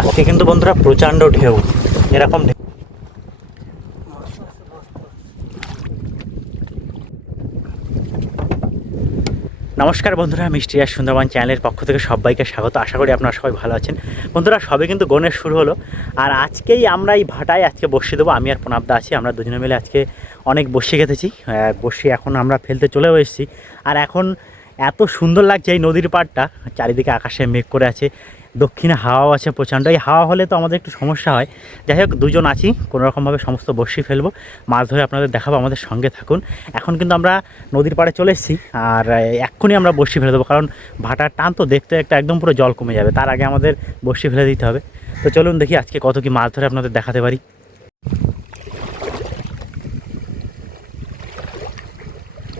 আজকে কিন্তু বন্ধুরা প্রচণ্ড ঢেউ, এরকম ঢেউ। নমস্কার বন্ধুরা, মিষ্টি আর সুন্দরবন চ্যানেলের পক্ষ থেকে সবাইকে স্বাগত। আশা করি আপনারা সবাই ভালো আছেন। বন্ধুরা সবে কিন্তু গণেশ শুরু হলো, আর আজকেই আমরা এই ভাটায় আজকে বসিয়ে দেবো। আমি আর প্রণাবদা আছি, আমরা দুজনে মিলে আজকে অনেক বসি খেতেছি। বসি এখন আমরা ফেলতে চলেও এসেছি। আর এখন এত সুন্দর লাগছে এই নদীর পাড়টা, চারিদিকে আকাশে মেঘ করে আছে, দক্ষিণে হাওয়াও আছে প্রচণ্ড। এই হাওয়া হলে তো আমাদের একটু সমস্যা হয়। যাই হোক, দুজন আছি, কোনোরকমভাবে সমস্ত বড়শি ফেলবো, মাছ ধরে আপনাদের দেখাবো, আমাদের সঙ্গে থাকুন। এখন কিন্তু আমরা নদীর পাড়ে চলে এসেছি, আর এক্ষুনি আমরা বড়শি ফেলে দেবো, কারণ ভাটার টান তো দেখতে একটা একদম পুরো জল কমে যাবে, তার আগে আমাদের বড়শি ফেলে দিতে হবে। তো চলুন দেখি আজকে কত কি মাছ ধরে আপনাদের দেখাতে পারি।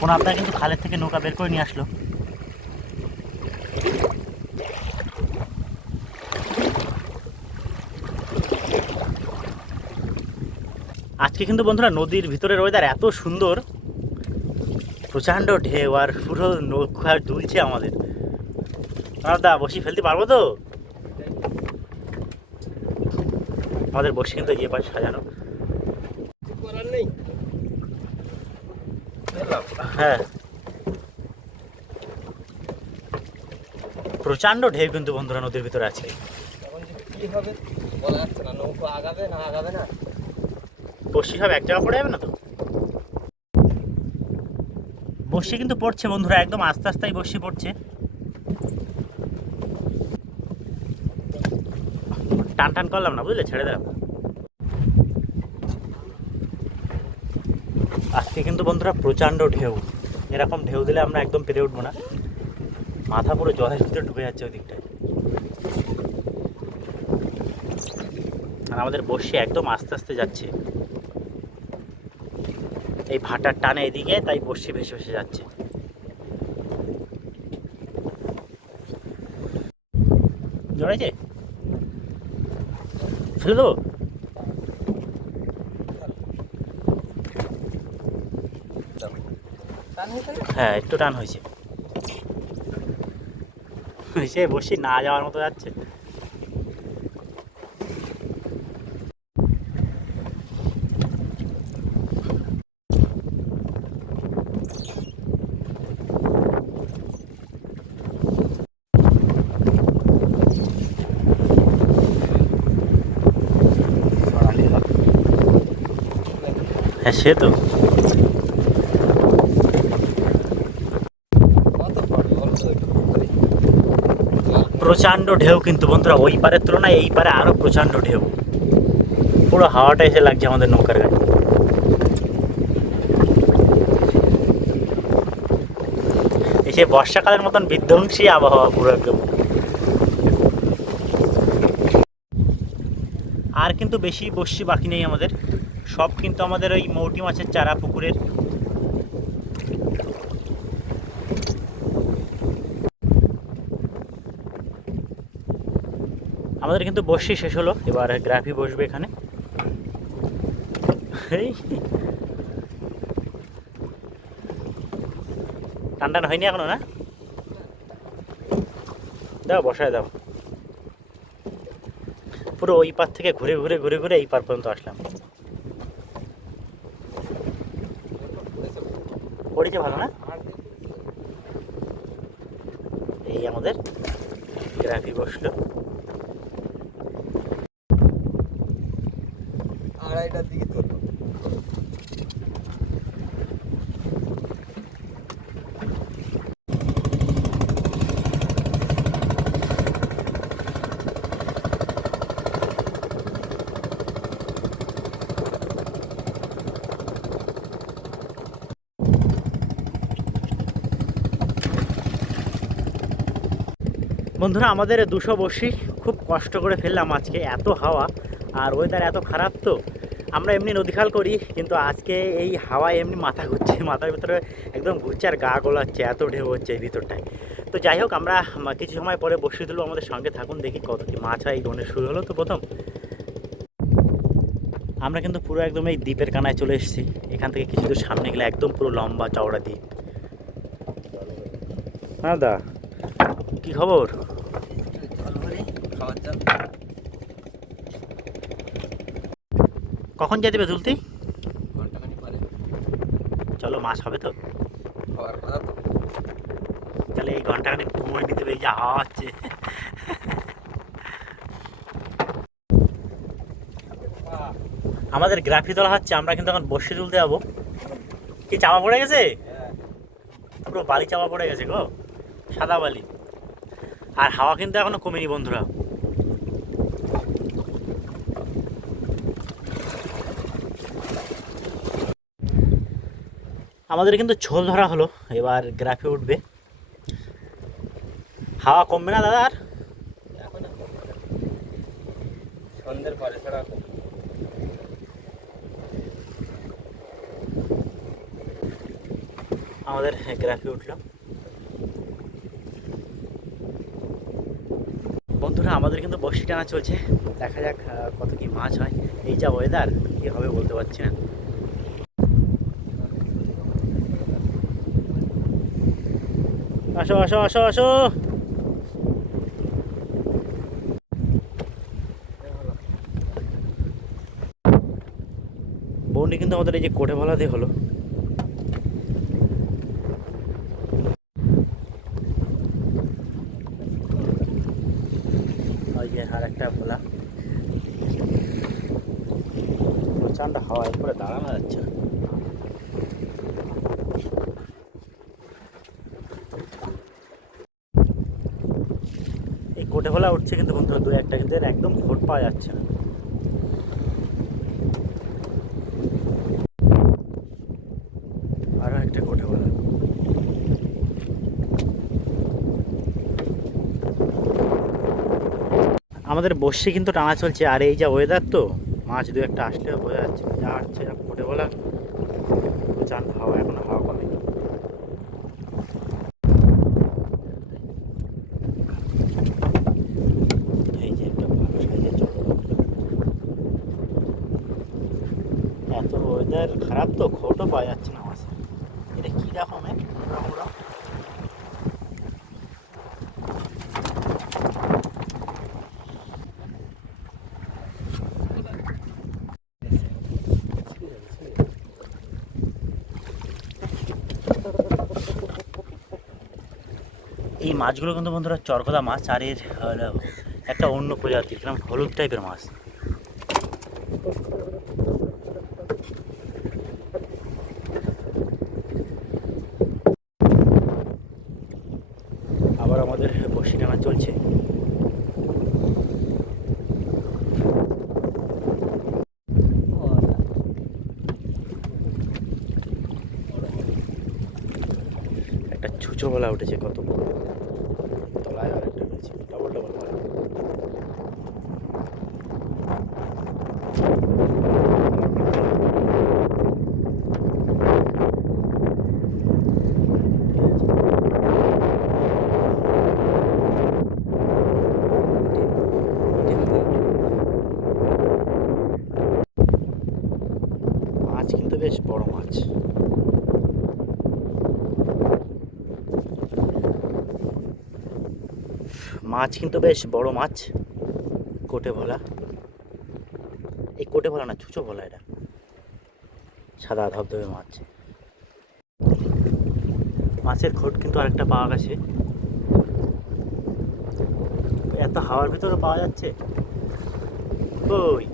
কোনো আপনার কিন্তু খালের থেকে নৌকা বের করে নিয়ে আসলো। আজকে কিন্তু বন্ধুরা নদীর ভিতরের ওয়েদার এত সুন্দর, প্রচণ্ড ঢেউ, আর পুরো নৌকা দুলছে আমাদের। দা বসি ফেলতে পারবো তো? আমাদের বসি কিন্তু যে পাশে সাজানো। হ্যাঁ, প্রচণ্ড ঢেউ কিন্তু বন্ধুরা নদীর ভিতরে আছে। বসি সব এক জায়গা পড়ে যাবে না তো? বসি কিন্তু পড়ছে বন্ধুরা, একদম আস্তে আস্তেই বসি পড়ছে। টান টান করলাম না, বুঝলে, ছেড়ে দিলাম। আজকে কিন্তু বন্ধুরা প্রচণ্ড ঢেউ, এরকম ঢেউ দিলে আমরা একদম পেরে উঠবো না, মাথা পুরো জলের ভিতরে ঢুকে যাচ্ছে ওই দিকটায়। আর আমাদের বসি একদম আস্তে আস্তে যাচ্ছে, এই ভাটার টানে এদিকে, তাই বসি ভেসে ভেসে যাচ্ছে। জড়াইছে, ফেলে দেবো। হ্যাঁ, একটু টান হয়েছে, সে বসি না যাওয়ার মতো যাচ্ছে। হ্যাঁ, সে তো প্রচণ্ড ঢেউ কিন্তু বন্ধুরা, ওই পারের তুলনায় এই পারে আরো প্রচণ্ড ঢেউ, পুরো হাওয়াটা এসে লাগছে আমাদের নৌকার গায়ে। এসে বর্ষাকালের মতন বিধ্বংসী আবহাওয়া পুরো একদম। আর কিন্তু বেশি বসছি বাকি নেই আমাদের, সব কিন্তু আমাদের ওই মৌটি মাছের চারা পুকুরের। আমাদের কিন্তু বসি শেষ হলো, এবার গ্রাফি বসবে এখানে। এই ঠান্ডা হয়নি এখনো না? দাও, বসায় দাও। পুরো ওই পার থেকে ঘুরে ঘুরে ঘুরে ঘুরে এই পার পর্যন্ত আসলাম। পড়েছে ভালো না? এই আমাদের গ্রাফি বসলো। আড়াইটার দিকে ধরবো। বন্ধুরা আমাদের 200 বসি খুব কষ্ট করে ফেললাম আজকে, এত হাওয়া আর ওয়েদার এত খারাপ। তো আমরা এমনি নদীখাল করি, কিন্তু আজকে এই হাওয়ায় এমনি মাথা ঘুরছে, মাথার ভিতরে একদম ঘুরছে আর গা গোলাচ্ছে, এত ঢেউ হচ্ছে এই ভিতরটায়। তো যাই হোক, আমরা কিছু সময় পরে বসিয়ে দিল, আমাদের সঙ্গে থাকুন, দেখি কত কি মাছ হয়। এই গণেশ শুরু হলো তো প্রথম। আমরা কিন্তু পুরো একদম এই দ্বীপের কানায় চলে এসেছি। এখান থেকে কিছু দূর সামনে গেলে একদম পুরো লম্বা চওড়া দ্বীপ। হ্যাঁ দা, কি খবর? কখন যেতে হবে তুলতে? ঘন্টাখানি পরে চলো, মাছ হবে তো? হওয়ার কথা তো। তাহলে এই ঘন্টাখানি সময় নিতে হবে, এই যে হাওয়া হচ্ছে। আমাদের গ্রাফি তোলা হচ্ছে, আমরা কিন্তু এখন বসে তুলতে যাবো। কি চাপা পড়ে গেছে? হ্যাঁ, পুরো বালি চাপা পড়ে গেছে গো, সাদা বালি। আর হাওয়া কিন্তু এখনো কমেনি বন্ধুরা। আমাদের কিন্তু ঝোল ধরা হলো, এবার গ্রাফে উঠবে। হাওয়া কমবে না দাদা আর? এখন আর করবো না। সন্ধ্যের পরে ছাড়া করবো। আমাদের গ্রাফে উঠলো। বন্ধুরা আমাদের কিন্তু বড়শি টানা চলছে, দেখা যাক কত কি মাছ হয়। এই যা ওয়েদার, কি হবে বলতে পারছি না। আসো আসো আসো আসো। বন্ডি কিন্তু আমাদের এই যে কোটে ভলা দিয়ে হলো। ওই যে আর একটা ভোলা, প্রচণ্ড হাওয়া, এরপরে দাঁড়ানো যাচ্ছে না। এই কোটে ভোলা উঠছে কিন্তু বন্ধুরা দু একটা, কিন্তু এর একদম খোট পাওয়া যাচ্ছে না। আরো একটা কোটে ভোলা। আমাদের বসে কিন্তু টানা চলছে, আর এই যা ওয়েদার তো মাছ দু একটা আসলেও বোঝা যাচ্ছে যা হচ্ছে। কোটে ভোলা প্রচণ্ড হাওয়া, এখন হাওয়া কমেনি। এই যে একটা ভালো সাইজের চড়, এত ওয়েদার খারাপ তো খোটও পাওয়া যাচ্ছে না মাছ। এটা কী রকমের মোটা। এই মাছগুলো কিন্তু বন্ধুরা চরকদা মাছ, আর এর একটা অন্য প্রজাতির কিরকম হলুদ টাইপের মাছ। আবার আমাদের বড়শি টানা চলছে। একটা ছুঁচো বলা উঠেছে, কত বড়। তলায় আর একটা রয়েছে, ডবল ডবল বলা। মাছ কিন্তু বেশ বড় মাছ। মাছ কিন্তু বেশ বড় মাছ, কোটে ভোলা। এই কোটে ভোলা না, ছুঁচো ভোলা এটা, সাদা ধবধবে মাছ। মাছের খোট কিন্তু আরেকটা পাওয়া গেছে। এত হাওয়ার ভিতরে পাওয়া যাচ্ছে। ওই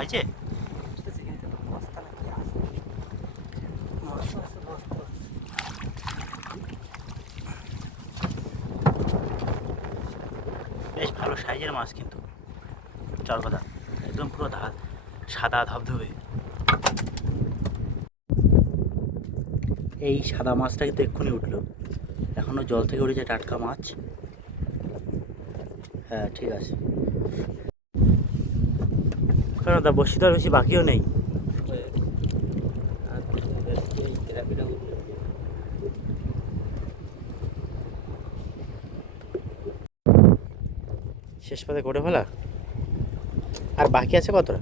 আছে, বেশ ভালো সাইজের মাছ কিন্তু চরকদা, একদম পুরো সাদা ধবধবে। এই সাদা মাছটা কিন্তু এক্ষুনি উঠলো, এখনো জল থেকে উঠেছে টাটকা মাছ। হ্যাঁ ঠিক আছে, কারণ দা বসি তো আর বেশি বাকিও নেই। শেষ পাতে করে ফেলা, আর বাকি আছে কতটা?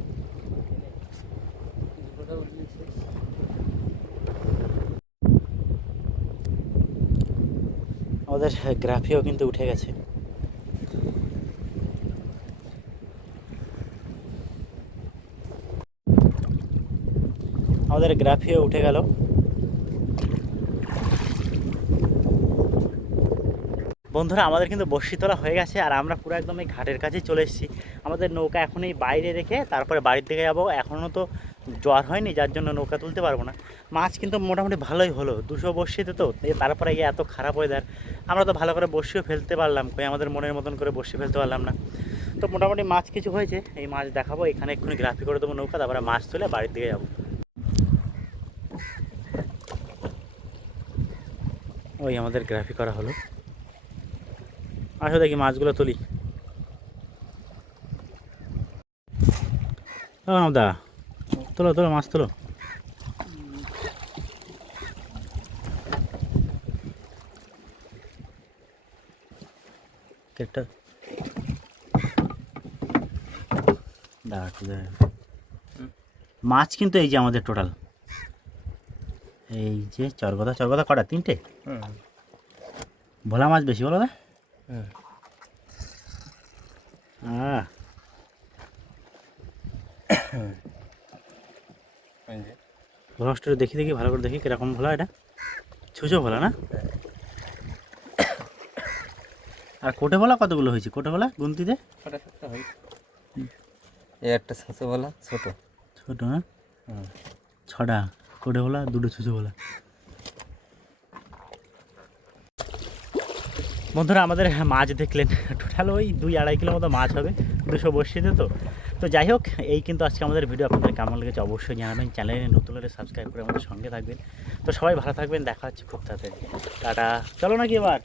আমাদের গ্রাফিও কিন্তু উঠে গেছে। আমাদের গ্রাফিও উঠে গেল। বন্ধুরা আমাদের কিন্তু বড়শি তোলা হয়ে গেছে আর আমরা পুরো একদম এই ঘাটের কাছেই চলে এসেছি। আমাদের নৌকা এখন এই বাইরে রেখে তারপরে বাড়ির দিকে যাবো। এখনও তো জ্বর হয়নি, যার জন্য নৌকা তুলতে পারবো না। মাছ কিন্তু মোটামুটি ভালোই হলো, 200 বড়শিতে তো। তারপরে গিয়ে এত খারাপ ওয়েদার, আমরা তো ভালো করে বড়শিও ফেলতে পারলাম কই, আমাদের মনের মতন করে বড়শি ফেলতে পারলাম না। তো মোটামুটি মাছ কিছু হয়েছে, এই মাছ দেখাবো। এখানে এক্ষুনি গ্রাফি করে দেবো নৌকা, তারপরে মাছ তুলে বাড়ির দিকে যাবো। ওই আমাদের গ্রাফি করা হলো, আসো দেখি মাছগুলো তুলি। দা তোলো তোলো, মাছ তোলো। কেটটা মাছ কিন্তু এই যে আমাদের টোটাল এই যে চরগদা চরগদা কটা, 3টে। ভোলা মাছ বেশি বলো দা। ভোলাটা দেখি দেখি ভালো করে দেখি কিরকম ভোলা, এটা ছুঁচো ভোলা না? আর কোটে ভোলা কতগুলো হয়েছে? কোটে ভোলা গুনতিতে এই একটা ছুঁচো বলা ছোট ছোট, হ্যাঁ 6টা কোটে ভোলা, 2টো ছুঁচো ভোলা। বন্ধুরা আমাদের মাছ দেখলেন, টোটাল ওই 2-2.5 কিলো মতো মাছ হবে 200 বড়শিতে। তো যাই হোক, এই কিন্তু আজকে আমাদের ভিডিও। আপনাদের কেমন লেগেছে অবশ্যই জানাবেন। চ্যানেলে নতুন হলে সাবস্ক্রাইব করে আমাদের সঙ্গে থাকবেন। তো সবাই ভালো থাকবেন, দেখা হচ্ছে খুব তাড়াতাড়ি। টাটা, চলো নাকি এবার?